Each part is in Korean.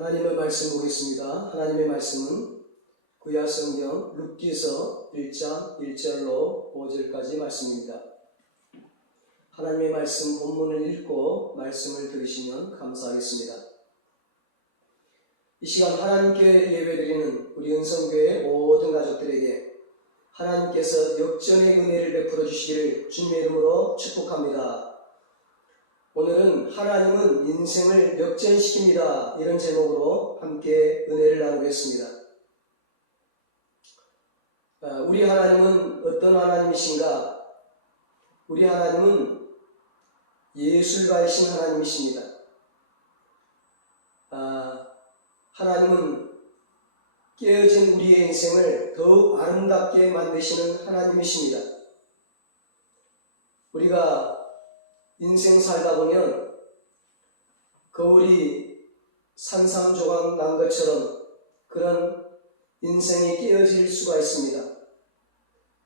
하나님의 말씀 보겠습니다. 하나님의 말씀은 구약 성경 룻기서 1장 1절로 5절까지 말씀입니다. 하나님의 말씀 본문을 읽고 말씀을 들으시면 감사하겠습니다. 이 시간 하나님께 예배드리는 우리 은성교회 모든 가족들에게 하나님께서 역전의 은혜를 베풀어 주시기를 주님의 이름으로 축복합니다. 오늘은 하나님은 인생을 역전시킵니다. 이런 제목으로 함께 은혜를 나누겠습니다. 우리 하나님은 어떤 하나님이신가? 우리 하나님은 예술가이신 하나님이십니다. 하나님은 깨어진 우리의 인생을 더욱 아름답게 만드시는 하나님이십니다. 우리가 인생 살다 보면 거울이 산산조각 난 것처럼 그런 인생이 깨어질 수가 있습니다.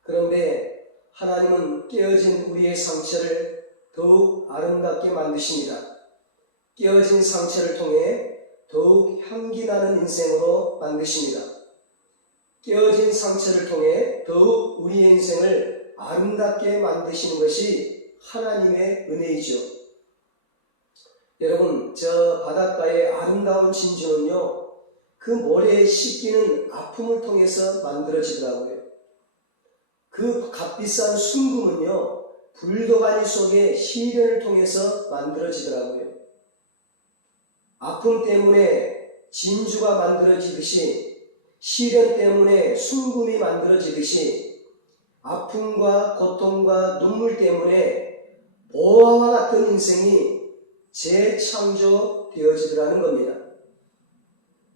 그런데 하나님은 깨어진 우리의 상처를 더욱 아름답게 만드십니다. 깨어진 상처를 통해 더욱 향기나는 인생으로 만드십니다. 깨어진 상처를 통해 더욱 우리의 인생을 아름답게 만드시는 것이 하나님의 은혜이죠. 여러분, 저 바닷가의 아름다운 진주는요, 그 모래에 씻기는 아픔을 통해서 만들어지더라고요. 그 값비싼 순금은요, 불도가니 속의 시련을 통해서 만들어지더라고요. 아픔 때문에 진주가 만들어지듯이, 시련 때문에 순금이 만들어지듯이, 아픔과 고통과 눈물 때문에 보화와 같은 인생이 재창조되어지더라는 겁니다.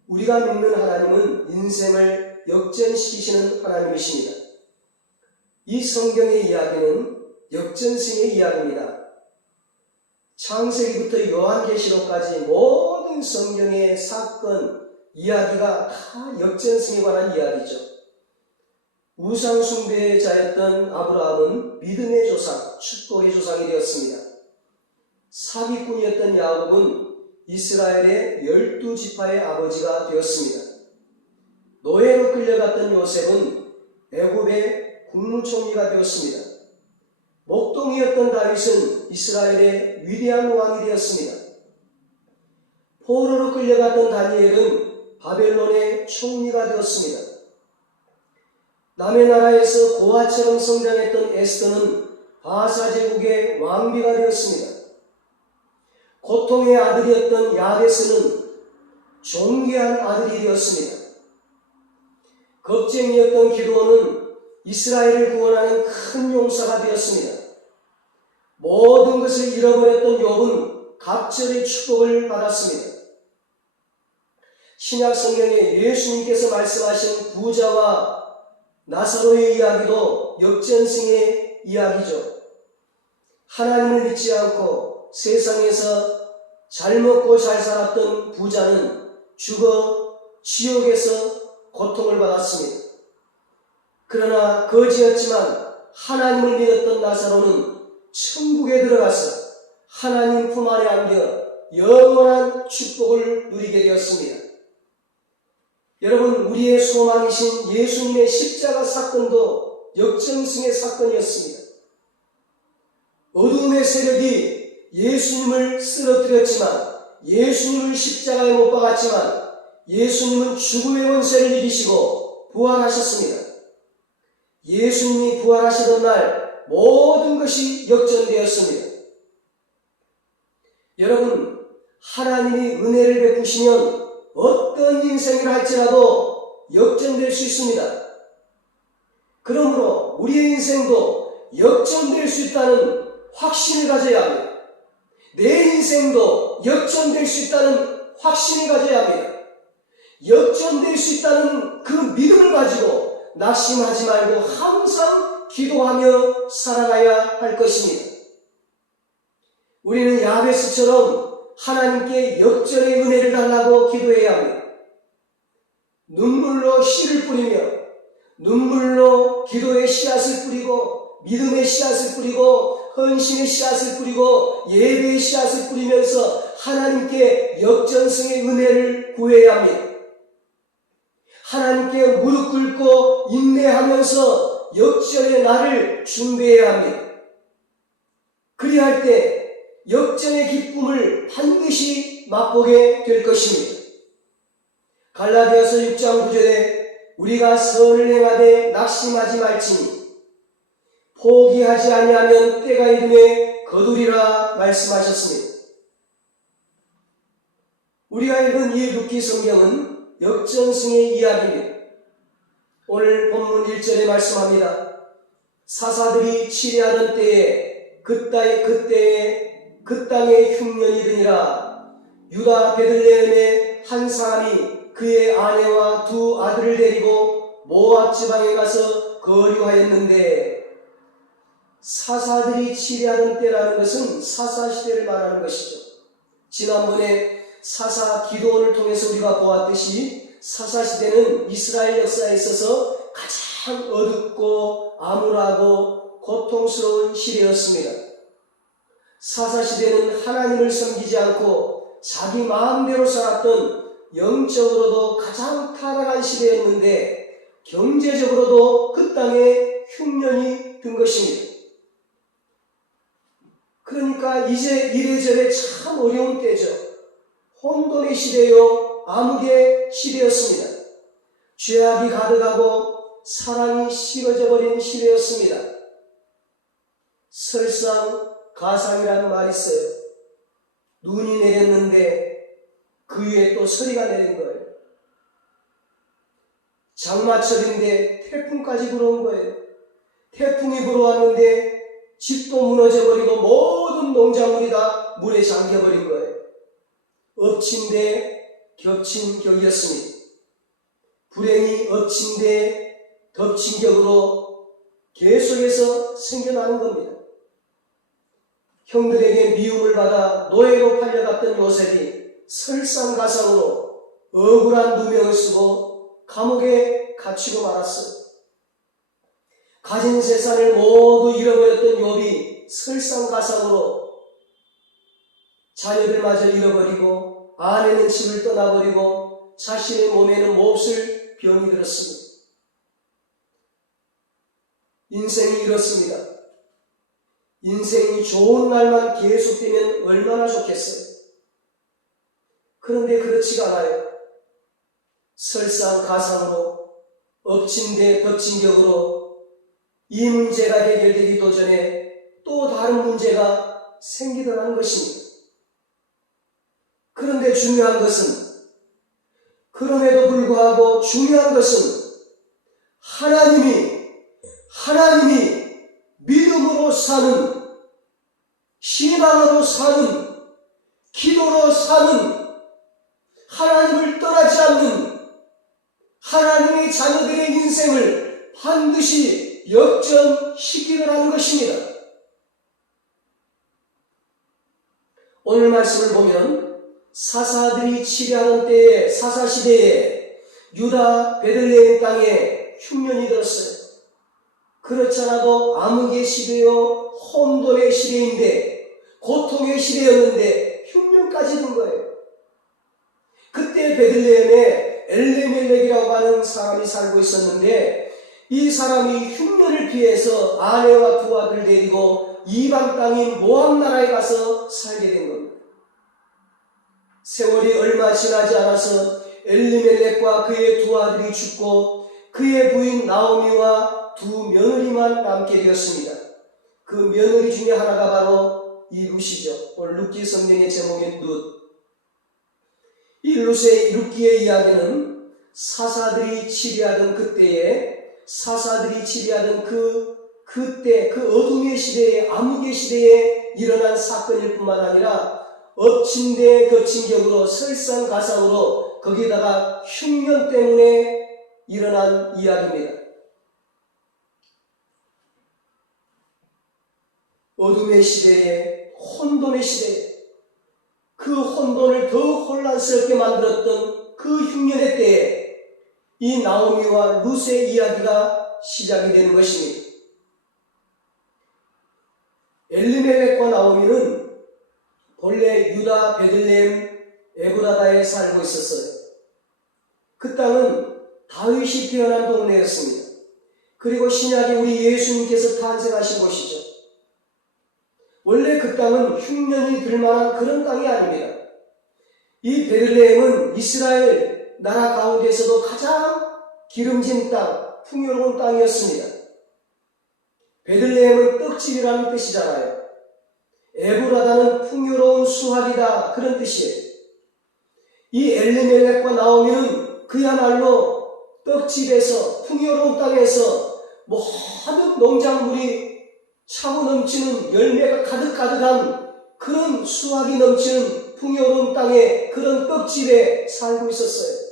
우리가 믿는 하나님은 인생을 역전시키시는 하나님이십니다. 이 성경의 이야기는 역전승의 이야기입니다. 창세기부터 요한계시록까지 모든 성경의 사건, 이야기가 다 역전승에 관한 이야기죠. 우상숭배자였던 아브라함은 믿음의 조상, 축복의 조상이 되었습니다. 사기꾼이었던 야곱은 이스라엘의 12지파의 아버지가 되었습니다. 노예로 끌려갔던 요셉은 애굽의 국무총리가 되었습니다. 목동이었던 다윗은 이스라엘의 위대한 왕이 되었습니다. 포로로 끌려갔던 다니엘은 바벨론의 총리가 되었습니다. 남의 나라에서 고아처럼 성장했던 에스더는 바사 제국의 왕비가 되었습니다. 고통의 아들이었던 야베스는 존귀한 아들이 되었습니다. 겁쟁이였던 기드온은 이스라엘을 구원하는 큰 용사가 되었습니다. 모든 것을 잃어버렸던 욥은 갑절의 축복을 받았습니다. 신약 성경에 예수님께서 말씀하신 부자와 나사로의 이야기도 역전승의 이야기죠. 하나님을 믿지 않고 세상에서 잘 먹고 잘 살았던 부자는 죽어 지옥에서 고통을 받았습니다. 그러나 거지였지만 하나님을 믿었던 나사로는 천국에 들어가서 하나님 품 안에 안겨 영원한 축복을 누리게 되었습니다. 여러분, 우리의 소망이신 예수님의 십자가 사건도 역전승의 사건이었습니다. 어둠의 세력이 예수님을 쓰러뜨렸지만, 예수님을 십자가에 못 박았지만, 예수님은 죽음의 원세를 이기시고 부활하셨습니다. 예수님이 부활하시던 날 모든 것이 역전되었습니다. 여러분, 하나님이 은혜를 베푸시면 어떤 인생이라 할지라도 역전될 수 있습니다. 그러므로 우리의 인생도 역전될 수 있다는 확신을 가져야 합니다. 내 인생도 역전될 수 있다는 확신을 가져야 합니다. 역전될 수 있다는 그 믿음을 가지고 낙심하지 말고 항상 기도하며 살아가야 할 것입니다. 우리는 야베스처럼 하나님께 역전의 은혜를 달라고 기도해야 합니다. 눈물로 씨를 뿌리며 눈물로 기도의 씨앗을 뿌리고 믿음의 씨앗을 뿌리고 헌신의 씨앗을 뿌리고 예배의 씨앗을 뿌리면서 하나님께 역전승의 은혜를 구해야 합니다. 하나님께 무릎 꿇고 인내하면서 역전의 날을 준비해야 합니다. 그리할 때 역전의 기쁨을 반드시 맛보게 될 것입니다. 갈라디아서 6장 9절에 우리가 선을 행하되 낙심하지 말지니 포기하지 아니하면 때가 이름에 거두리라 말씀하셨습니다. 우리가 읽은 이 룻기 성경은 역전승의 이야기입니다. 오늘 본문 1절에 말씀합니다. 사사들이 치리하던 때에 그때에 그 땅에 흉년이 드니라. 유다 베들레헴의 한 사람이 그의 아내와 두 아들을 데리고 모압 지방에 가서 거류하였는데, 사사들이 치리하던 때라는 것은 사사시대를 말하는 것이죠. 지난번에 사사 기도원을 통해서 우리가 보았듯이 사사시대는 이스라엘 역사에 있어서 가장 어둡고 암울하고 고통스러운 시대였습니다. 사사시대는 하나님을 섬기지 않고 자기 마음대로 살았던 영적으로도 가장 타락한 시대였는데, 경제적으로도 그 땅에 흉년이 든 것입니다. 그러니까 이제 이래저래 참 어려운 때죠. 혼돈의 시대요, 암흑의 시대였습니다. 죄악이 가득하고 사랑이 식어져 버린 시대였습니다. 설상가상이라는 말이 있어요. 눈이 내렸는데 그 위에 또 서리가 내린 거예요. 장마철인데 태풍까지 불어온 거예요. 태풍이 불어왔는데 집도 무너져버리고 모든 농작물이 다 물에 잠겨버린 거예요. 엎친 데 겹친 격이었습니다. 불행이 엎친 데 덮친 격으로 계속해서 생겨나는 겁니다. 형들에게 미움을 받아 노예로 팔려갔던 요셉이 설상가상으로 억울한 누명을 쓰고 감옥에 갇히고 말았어요. 가진 재산을 모두 잃어버렸던 욥이 설상가상으로 자녀들마저 잃어버리고 아내는 집을 떠나버리고 자신의 몸에는 몹쓸 병이 들었습니다. 인생이 이렇습니다. 인생이 좋은 날만 계속되면 얼마나 좋겠어요. 그런데 그렇지가 않아요. 설상가상으로 엎친 데 덮친 격으로 이 문제가 해결되기도 전에 또 다른 문제가 생기더라는 것입니다. 그런데 중요한 것은, 그럼에도 불구하고 중요한 것은 하나님이 믿음으로 사는, 신앙으로 사는, 기도로 사는, 하나님을 떠나지 않는 하나님의 자녀들의 인생을 반드시 역전시키더라는 것입니다. 오늘 말씀을 보면 사사들이 치리하던 때에, 사사시대에 유다 베들레헴 땅에 흉년이 들었어요. 그렇지 않아도 암흑의 시대요, 혼돈의 시대인데, 고통의 시대였는데 흉년까지 든 거예요. 그때 베들레헴에 엘레멜렉이라고 하는 사람이 살고 있었는데, 이 사람이 흉년을 피해서 아내와 두 아들을 데리고 이방 땅인 모압 나라에 가서 살게 된 겁니다. 세월이 얼마 지나지 않아서 엘리멜렉과 그의 두 아들이 죽고 그의 부인 나오미와 두 며느리만 남게 되었습니다. 그 며느리 중에 하나가 바로 이 룻이죠. 오늘 룻기 성경의 제목인 룻. 이 룻기의 이야기는 사사들이 치리하던 그때에, 사사들이 치리하던 그때 그 어둠의 시대에, 암흑의 시대에 일어난 사건일 뿐만 아니라 엎친 데 겹친 격으로 설상가상으로 거기다가 흉년 때문에 일어난 이야기입니다. 어둠의 시대에, 혼돈의 시대에, 그 혼돈을 더 혼란스럽게 만들었던 그 흉년의 때에 이 나오미와 룻의 이야기가 시작이 되는 것입니다. 엘리멜렉과 나오미는 본래 유다 베들레헴 에브라다에 살고 있었어요. 그 땅은 다윗이 태어난 동네였습니다. 그리고 신약에 우리 예수님께서 탄생하신 곳이죠. 원래 그 땅은 흉년이 들만한 그런 땅이 아닙니다. 이 베들레헴은 이스라엘 나라 가운데서도 가장 기름진 땅, 풍요로운 땅이었습니다. 베들레헴은 떡집이라는 뜻이잖아요. 에브라다는 풍요로운 수확이다, 그런 뜻이에요. 이 엘리멜렉과 나오미는 그야말로 떡집에서, 풍요로운 땅에서 모든 농작물이 차고 넘치는 열매가 가득가득한 그런 수확이 넘치는 풍요로운 땅에, 그런 떡집에 살고 있었어요.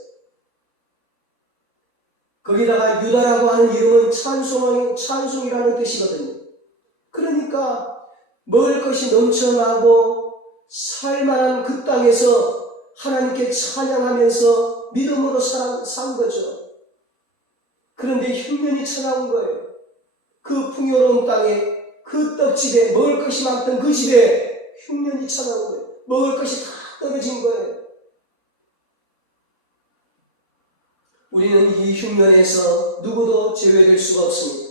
거기다가 유다라고 하는 이름은 찬송이라는 뜻이거든요. 그러니까 먹을 것이 넘쳐나고 살만한 그 땅에서 하나님께 찬양하면서 믿음으로 산 거죠. 그런데 흉년이 찾아온 거예요. 그 풍요로운 땅에, 그 떡집에, 먹을 것이 많던 그 집에 흉년이 찾아온 거예요. 먹을 것이 다 떨어진 거예요. 우리는 이 흉년에서 누구도 제외될 수가 없습니다.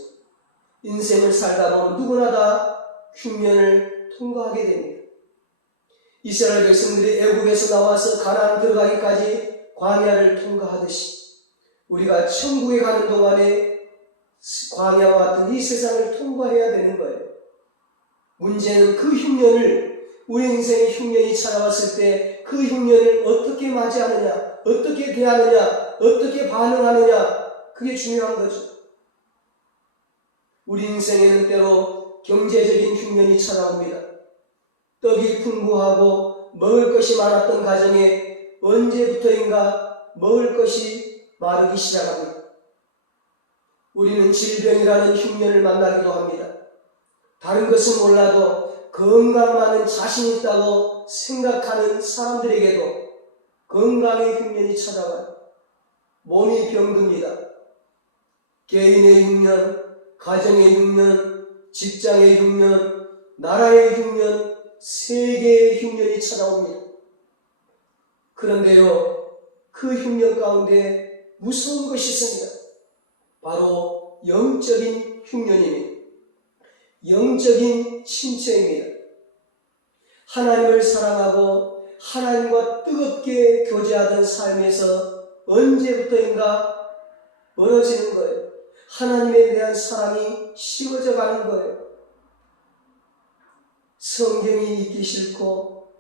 인생을 살다 보면 누구나 다 흉년을 통과하게 됩니다. 이스라엘 백성들이 애국에서 나와서 가나안 들어가기까지 광야를 통과하듯이 우리가 천국에 가는 동안에 광야와 같은 이 세상을 통과해야 되는 거예요. 문제는 그 흉년을, 우리 인생의 흉년이 찾아왔을 때 그 흉년을 어떻게 맞이하느냐, 어떻게 대하느냐, 어떻게 반응하느냐, 그게 중요한 거죠. 우리 인생에는 때로 경제적인 흉년이 찾아옵니다. 떡이 풍부하고 먹을 것이 많았던 가정에 언제부터인가 먹을 것이 마르기 시작합니다. 우리는 질병이라는 흉년을 만나기도 합니다. 다른 것은 몰라도 건강만은 자신 있다고 생각하는 사람들에게도 건강의 흉년이 찾아와요. 몸이 병듭니다. 개인의 흉년, 가정의 흉년, 직장의 흉년, 나라의 흉년, 세계의 흉년이 찾아옵니다. 그런데요, 그 흉년 가운데 무서운 것이 있습니다. 바로 영적인 흉년입니다. 영적인 침체입니다. 하나님을 사랑하고 하나님과 뜨겁게 교제하던 삶에서 언제부터인가 멀어지는 거예요. 하나님에 대한 사랑이 식어져 가는 거예요. 성경이 읽기 싫고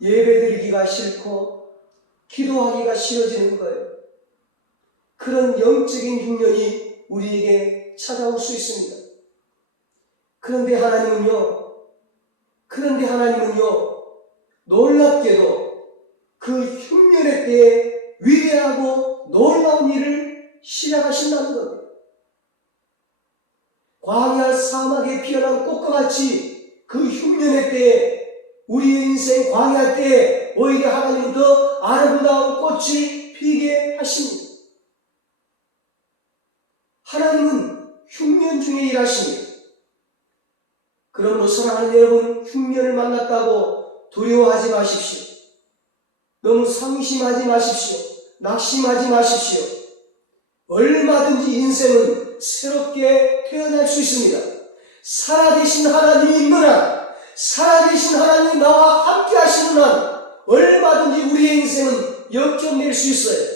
예배드리기가 싫고 기도하기가 싫어지는 거예요. 그런 영적인 흉년이 우리에게 찾아올 수 있습니다. 그런데 하나님은요, 놀랍게도 그 흉년의 때에 위대하고 놀라운 일을 시작하신다는 겁니다. 광야 사막에 피어난 꽃과 같이 그 흉년의 때에, 우리의 인생 광야 때에 오히려 하나님은 더 아름다운 꽃이 피게 하십니다. 하나님은 흉년 중에 일하십니다. 그러므로 사랑하는 여러분, 흉년을 만났다고 두려워하지 마십시오. 너무 상심하지 마십시오. 낙심하지 마십시오. 얼마든지 인생은 새롭게 태어날 수 있습니다. 살아계신 하나님이 있는 한, 살아계신 하나님이 나와 함께 하시는 한 얼마든지 우리의 인생은 역전될 수 있어요.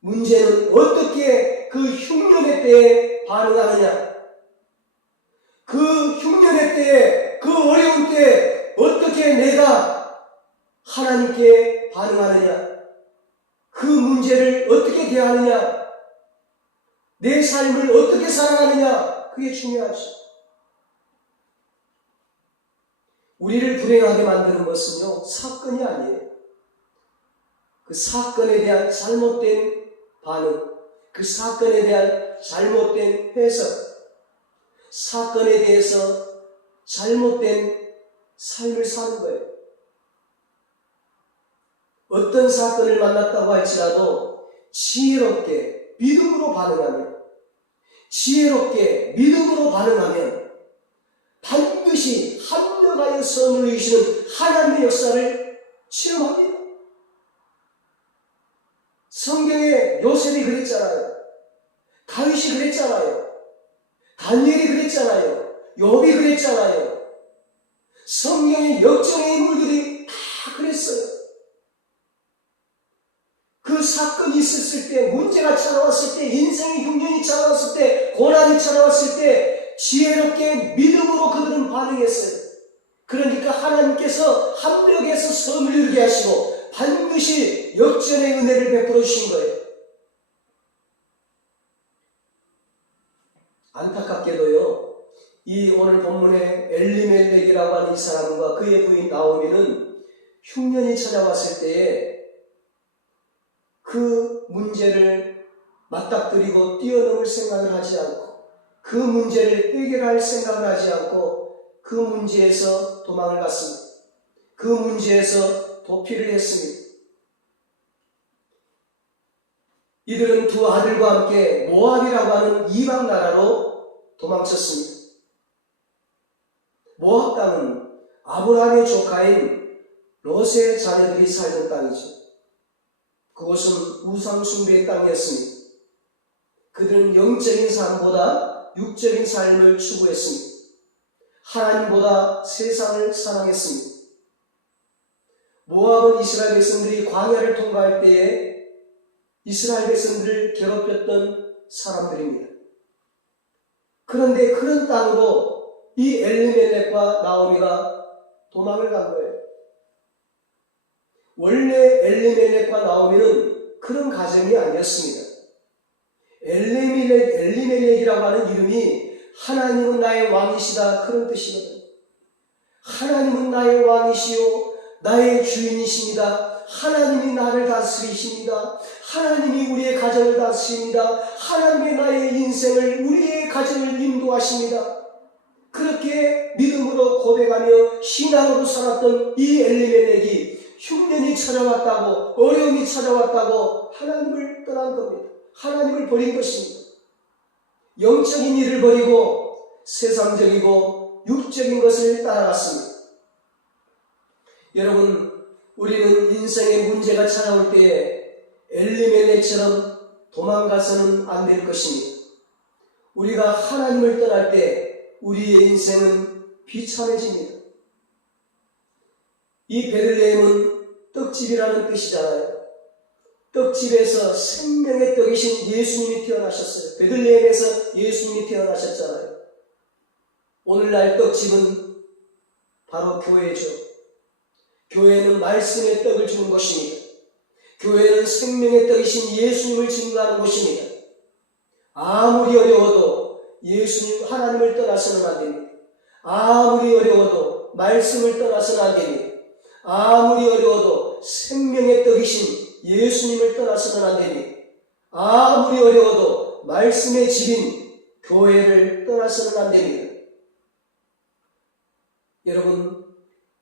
문제는 어떻게 그 흉년의 때에 반응하느냐, 그 흉년의 때에, 그 어려운 때에 어떻게 내가 하나님께 반응하느냐, 그 문제를 어떻게 대하느냐, 내 삶을 어떻게 살아가느냐, 그게 중요하죠. 우리를 불행하게 만드는 것은요, 사건이 아니에요. 그 사건에 대한 잘못된 반응, 그 사건에 대한 잘못된 해석, 사건에 대해서 잘못된 삶을 사는 거예요. 어떤 사건을 만났다고 할지라도 지혜롭게 믿음으로 반응하면, 반드시 반드시 합력하여 선을 이루시는 하나님의 역사를 체험합니다. 성경에 요셉이 그랬잖아요. 다윗이 그랬잖아요. 다니엘이 그랬잖아요. 욥이 그랬잖아요. 성경의 역정의 인물들이 다 그랬어요. 그 사건이 있었을 때, 문제가 찾아왔을 때, 인생의 흉년이 찾아왔을 때, 고난이 찾아왔을 때 지혜롭게 믿음으로 그들은 반응했어요. 그러니까 하나님께서 합력해서 섬을 이루게 하시고 반드시 역전의 은혜를 베풀어 주신 거예요. 안타깝게도요, 이 오늘 본문의 엘리멜렉이라고 하는 이 사람과 그의 부인 나오미는 흉년이 찾아왔을 때에 그 문제를 맞닥뜨리고 뛰어넘을 생각을 하지 않고, 그 문제를 해결할 생각을 하지 않고 그 문제에서 도망을 갔습니다. 그 문제에서 도피를 했습니다. 이들은 두 아들과 함께 모압이라고 하는 이방 나라로 도망쳤습니다. 모압 땅은 아브라함의 조카인 롯의 자녀들이 살던 땅이죠. 그곳은 우상숭배의 땅이었습니다. 그들은 영적인 삶보다 육적인 삶을 추구했습니다. 하나님보다 세상을 사랑했습니다. 모압은 이스라엘 백성들이 광야를 통과할 때에 이스라엘 백성들을 괴롭혔던 사람들입니다. 그런데 그런 땅으로 이 엘리멜렉과 나오미가 도망을 간 거예요. 원래 엘리멜렉과 나오미는 그런 가정이 아니었습니다. 엘리멜렉이라고 하는 이름이 하나님은 나의 왕이시다, 그런 뜻이거든요. 하나님은 나의 왕이시요 나의 주인이십니다. 하나님이 나를 다스리십니다. 하나님이 우리의 가정을 다스립니다. 하나님의 나의 인생을, 우리의 가정을 인도하십니다. 그렇게 믿음으로 고백하며 신앙으로 살았던 이 엘리멜렉이 흉년이 찾아왔다고, 어려움이 찾아왔다고 하나님을 떠난 겁니다. 하나님을 버린 것입니다. 영적인 일을 버리고 세상적이고 육적인 것을 따라갔습니다. 여러분, 우리는 인생의 문제가 찾아올 때에 엘리멜렉처럼 도망가서는 안 될 것입니다. 우리가 하나님을 떠날 때 우리의 인생은 비참해집니다. 이 베들레헴은 떡집이라는 뜻이잖아요. 떡집에서 생명의 떡이신 예수님이 태어나셨어요. 베들레헴에서 예수님이 태어나셨잖아요. 오늘날 떡집은 바로 교회죠. 교회는 말씀의 떡을 주는 곳입니다. 교회는 생명의 떡이신 예수님을 증거하는 곳입니다. 아무리 어려워도 예수님, 하나님을 떠나서는 안 됩니다. 아무리 어려워도 말씀을 떠나서는 안 됩니다. 아무리 어려워도 생명의 떡이신 예수님을 떠나서는 안 됩니다. 아무리 어려워도 말씀의 집인 교회를 떠나서는 안 됩니다. 여러분,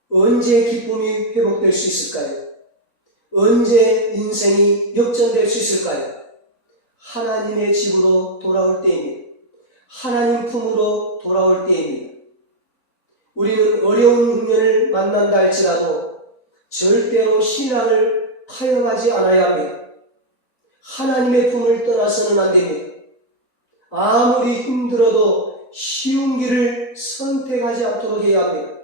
언제 기쁨이 회복될 수 있을까요? 언제 인생이 역전될 수 있을까요? 하나님의 집으로 돌아올 때입니다. 하나님 품으로 돌아올 때입니다. 우리는 어려운 흉년을 만난다 할지라도 절대로 신앙을 파형하지 않아야 합니다. 하나님의 품을 떠나서는 안 됩니다. 아무리 힘들어도 쉬운 길을 선택하지 않도록 해야 합니다.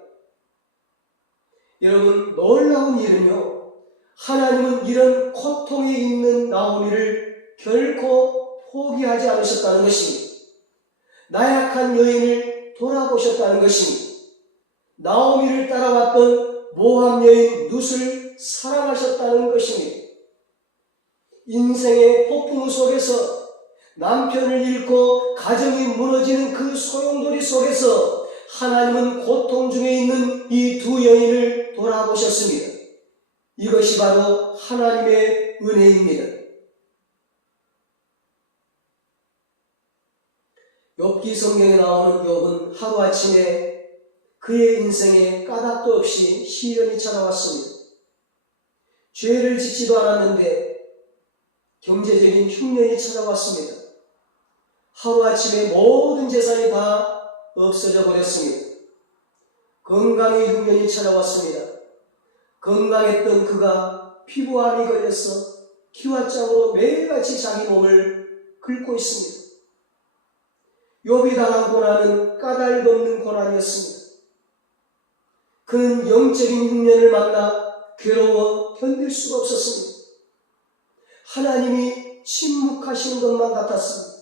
여러분, 놀라운 일은요, 하나님은 이런 고통에 있는 나오미를 결코 포기하지 않으셨다는 것입니다. 나약한 여인을 돌아보셨다는 것입니다. 나오미를 따라왔던 모압 여인 룻을 사랑하셨다는 것입니다. 인생의 폭풍 속에서 남편을 잃고 가정이 무너지는 그 소용돌이 속에서 하나님은 고통 중에 있는 이 두 여인을 돌아보셨습니다. 이것이 바로 하나님의 은혜입니다. 욥기 성경에 나오는 욥은 하루아침에 그의 인생에 까닭도 없이 시련이 찾아왔습니다. 죄를 짓지도 않았는데 경제적인 흉년이 찾아왔습니다. 하루아침에 모든 재산이 다 없어져 버렸습니다. 건강의 흉년이 찾아왔습니다. 건강했던 그가 피부암이 걸려서 기왓장으로 매일같이 자기 몸을 긁고 있습니다. 욥이 당한 고난은 까닭없는 고난이었습니다. 그는 영적인 흉년을 만나 괴로워 견딜 수가 없었습니다. 하나님이 침묵하신 것만 같았습니다.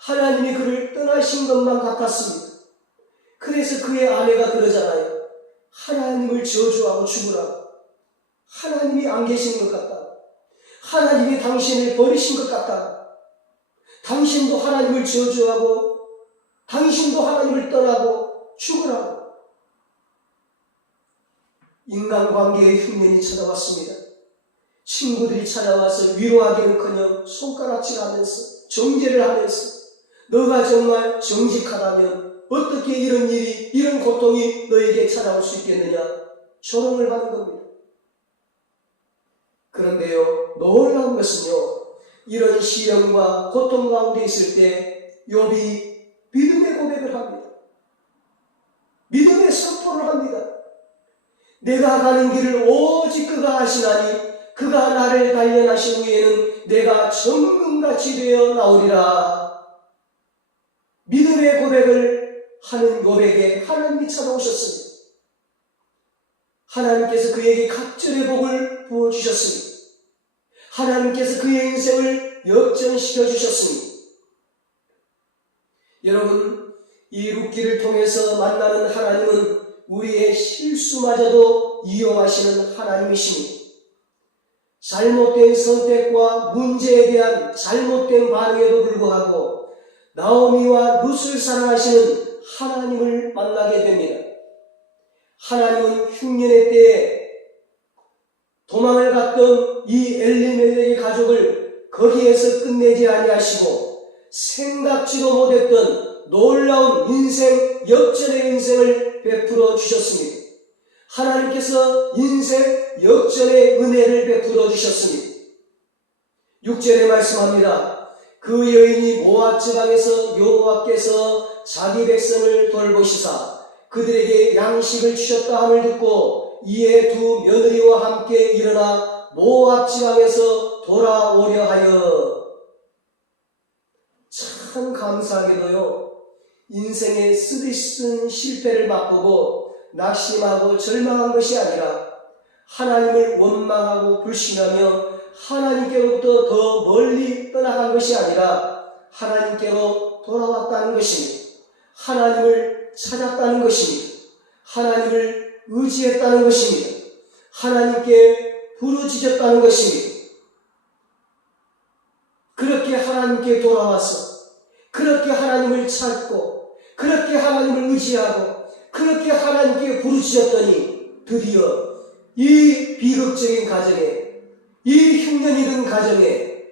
하나님이 그를 떠나신 것만 같았습니다. 그래서 그의 아내가 그러잖아요. 하나님을 저주하고 죽으라. 하나님이 안 계신 것 같다. 하나님이 당신을 버리신 것 같다. 당신도 하나님을 저주하고 당신도 하나님을 떠나고 죽으라. 인간관계의 흉년이 찾아왔습니다. 친구들이 찾아와서 위로하기는커녕 손가락질하면서 정죄를 하면서 너가 정말 정직하다면 어떻게 이런 일이, 이런 고통이 너에게 찾아올 수 있겠느냐 조롱을 하는 겁니다. 그런데요, 놀라운 것은요, 이런 시련과 고통 가운데 있을 때 욥이 믿음의 고백을 합니다. 믿음의 선포를 합니다. 내가 가는 길을 오직 그가 아시나니 그가 나를 단련하신 후에는 내가 정금같이 되어 나오리라. 믿음의 고백을 하는 욥에게 하나님이 찾아오셨습니다. 하나님께서 그에게 각절의 복을 부어주셨습니다. 하나님께서 그의 인생을 역전시켜 주셨습니다. 여러분, 이 룻기를 통해서 만나는 하나님은 우리의 실수마저도 이용하시는 하나님이십니다. 잘못된 선택과 문제에 대한 잘못된 반응에도 불구하고 나오미와 룻을 사랑하시는 하나님을 만나게 됩니다. 하나님은 흉년의 때에 도망을 갔던 이 엘리멜렉의 가족을 거기에서 끝내지 아니하시고 생각지도 못했던 놀라운 인생 역전의 인생을 베풀어 주셨습니다. 하나님께서 인생 역전의 은혜를 베풀어 주셨습니다. 6절에 말씀합니다. 그 여인이 모압 지방에서 여호와께서 자기 백성을 돌보시사 그들에게 양식을 주셨다 함을 듣고 이에 두 며느리와 함께 일어나 모압 지방에서 돌아오려 하여. 참 감사하게도요, 인생의 쓰디쓴 실패를 맛보고 낙심하고 절망한 것이 아니라 하나님을 원망하고 불신하며 하나님께로부터 더 멀리 떠나간 것이 아니라 하나님께로 돌아왔다는 것입니다. 하나님을 찾았다는 것입니다. 하나님을 의지했다는 것입니다. 하나님께 부르짖었다는 것입니다. 그렇게 하나님께 돌아와서 그렇게 하나님을 찾고 그렇게 하나님을 의지하고 그렇게 하나님께 부르짖었더니 드디어 이 비극적인 가정에, 이 흉년이 든 가정에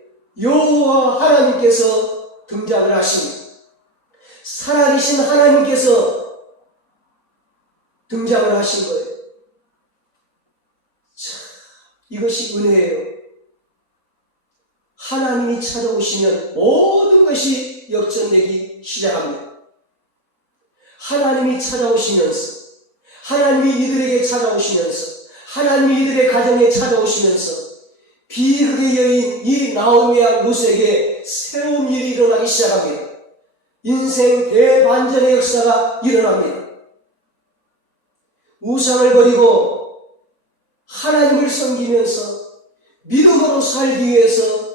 여호와 하나님께서 등장을 하십니다. 살아계신 하나님께서 등장을 하신 거예요. 참, 이것이 은혜예요. 하나님이 찾아오시면 모든 것이 역전되기 시작합니다. 하나님이 찾아오시면서, 하나님이 이들에게 찾아오시면서, 하나님이 이들의 가정에 찾아오시면서 비극의 여인 이 나오미와 룻에게 새로운 일이 일어나기 시작합니다. 인생 대반전의 역사가 일어납니다. 우상을 버리고 하나님을 섬기면서 믿음으로 살기 위해서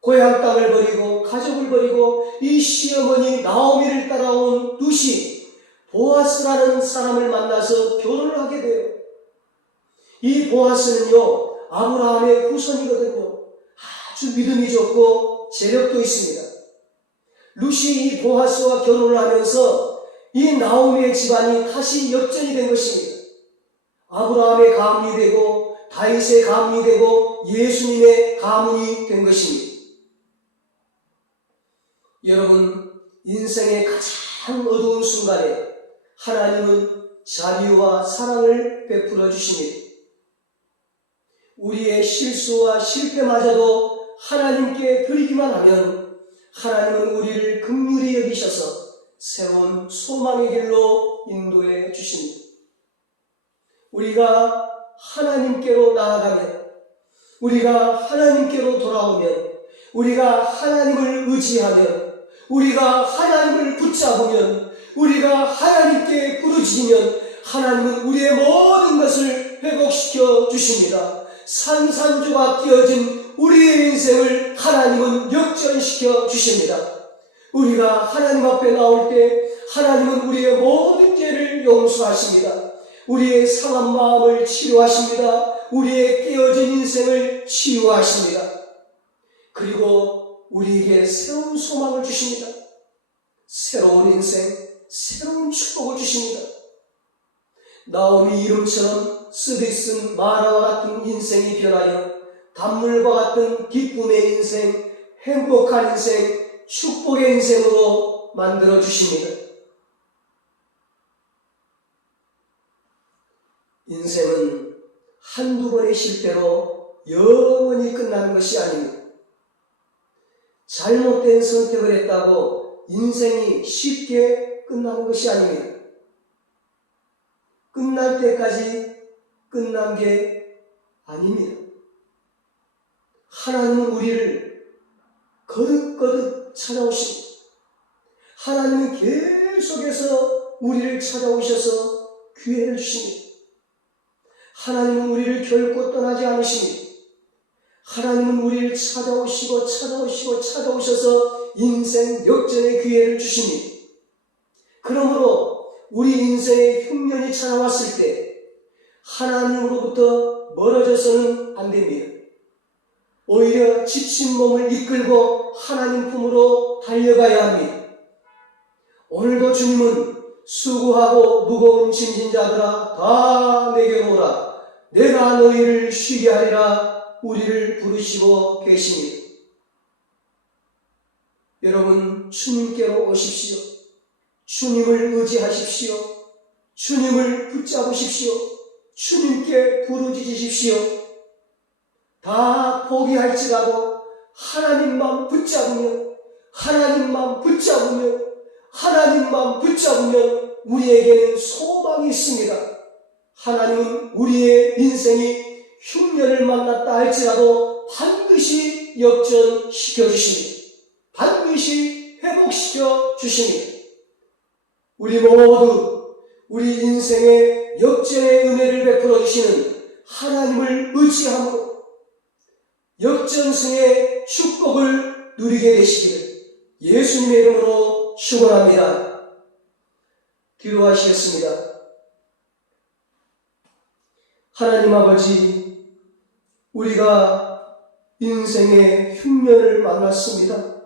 고향 땅을 버리고 가족을 버리고 이 시어머니 나오미를 따라온 룻이 보아스라는 사람을 만나서 결혼을 하게 돼요. 이 보아스는요, 아브라함의 후손이거든요. 아주 믿음이 좋고 재력도 있습니다. 룻이 이 보아스와 결혼을 하면서 이 나오미의 집안이 다시 역전이 된 것입니다. 아브라함의 가문이 되고 다윗의 가문이 되고 예수님의 가문이 된 것입니다. 여러분, 인생의 가장 어두운 순간에 하나님은 자비와 사랑을 베풀어 주십니다. 우리의 실수와 실패마저도 하나님께 드리기만 하면 하나님은 우리를 긍휼히 여기셔서 새로운 소망의 길로 인도해 주십니다. 우리가 하나님께로 나아가면, 우리가 하나님께로 돌아오면, 우리가 하나님을 의지하면, 우리가 하나님을 붙잡으면, 우리가 하나님께 부르짖으면 하나님은 우리의 모든 것을 회복시켜 주십니다. 산산조각 끼어진 우리의 인생을 하나님은 역전시켜 주십니다. 우리가 하나님 앞에 나올 때 하나님은 우리의 모든 죄를 용서하십니다. 우리의 상한 마음을 치료하십니다. 우리의 깨어진 인생을 치유하십니다. 그리고 우리에게 새로운 소망을 주십니다. 새로운 인생, 새로운 축복을 주십니다. 나오미 이름처럼 쓰디쓴 마라와 같은 인생이 변하여 단물과 같은 기쁨의 인생, 행복한 인생, 축복의 인생으로 만들어 주십니다. 인생은 한두 번의 실패로 영원히 끝나는 것이 아닙니다. 잘못된 선택을 했다고 인생이 쉽게 끝나는 것이 아닙니다. 끝날 때까지 끝난 게 아닙니다. 하나님은 우리를 거듭거듭 찾아오십니다. 하나님은 계속해서 우리를 찾아오셔서 기회를 주십니다. 하나님은 우리를 결코 떠나지 않으십니다. 하나님은 우리를 찾아오셔서 인생 역전의 기회를 주십니다. 그러므로 우리 인생의 흉년이 찾아왔을 때 하나님으로부터 멀어져서는 안 됩니다. 오히려 지친 몸을 이끌고 하나님 품으로 달려가야 합니다. 오늘도 주님은 수고하고 무거운 짐진 자들아 다 내게로 오라. 내가 너희를 쉬게 하리라. 우리를 부르시고 계십니다. 여러분, 주님께로 오십시오. 주님을 의지하십시오. 주님을 붙잡으십시오. 주님께 부르짖으십시오. 다 포기할지라도 하나님만 붙잡으면 우리에게는 소망이 있습니다. 하나님은 우리의 인생이 흉년을 만났다 할지라도 반드시 역전시켜 주십니다. 반드시 회복시켜 주십니다. 우리 모두 우리 인생에 역전의 은혜를 베풀어 주시는 하나님을 의지함으로 역전승의 축복을 누리게 되시기를 예수님의 이름으로 축원합니다. 기도하시겠습니다. 하나님 아버지, 우리가 인생의 흉년을 만났습니다.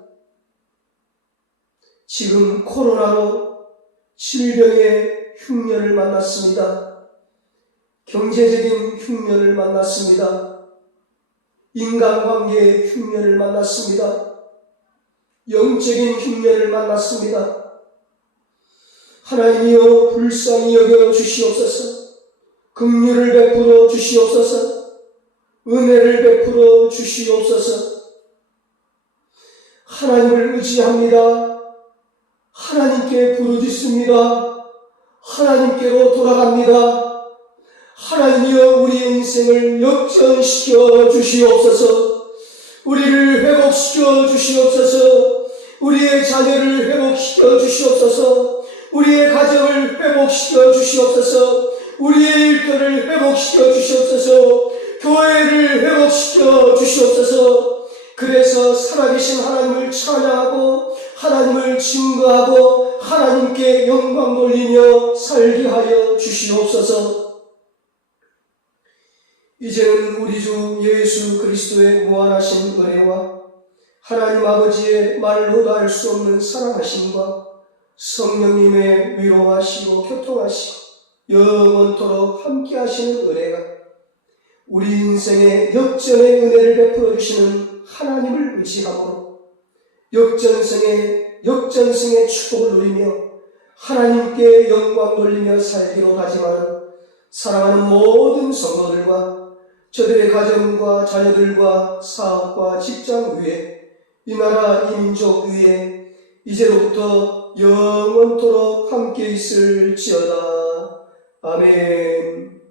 지금 코로나로 질병의 흉년을 만났습니다. 경제적인 흉년을 만났습니다. 인간관계의 흉년을 만났습니다. 영적인 흉년을 만났습니다. 하나님이여 불쌍히 여겨 주시옵소서. 긍휼을 베풀어 주시옵소서. 은혜를 베풀어 주시옵소서. 하나님을 의지합니다. 하나님께 부르짖습니다. 하나님께로 돌아갑니다. 하나님이여 우리의 인생을 역전시켜 주시옵소서. 우리를 회복시켜 주시옵소서. 우리의 자녀를 회복시켜 주시옵소서. 우리의 가정을 회복시켜 주시옵소서. 우리의 일터를 회복시켜 주시옵소서. 교회를 회복시켜 주시옵소서. 그래서 살아계신 하나님을 찬양하고 하나님을 증거하고 하나님께 영광 돌리며 살게 하여 주시옵소서. 이제는 우리 주 예수 그리스도의 무한하신 은혜와 하나님 아버지의 말로도 알 수 없는 사랑하심과 성령님의 위로하시고 교통하시고 영원토록 함께 하시는 은혜가 우리 인생의 역전의 은혜를 베풀어 주시는 하나님을 의지함으로 역전승의 축복을 누리며 하나님께 영광 돌리며 살기로 다짐하는 사랑하는 모든 성도들과 저들의 가정과 자녀들과 사업과 직장 위에 이 나라 이 민족 위에 이제로부터 영원토록 함께 있을지어다. 아멘.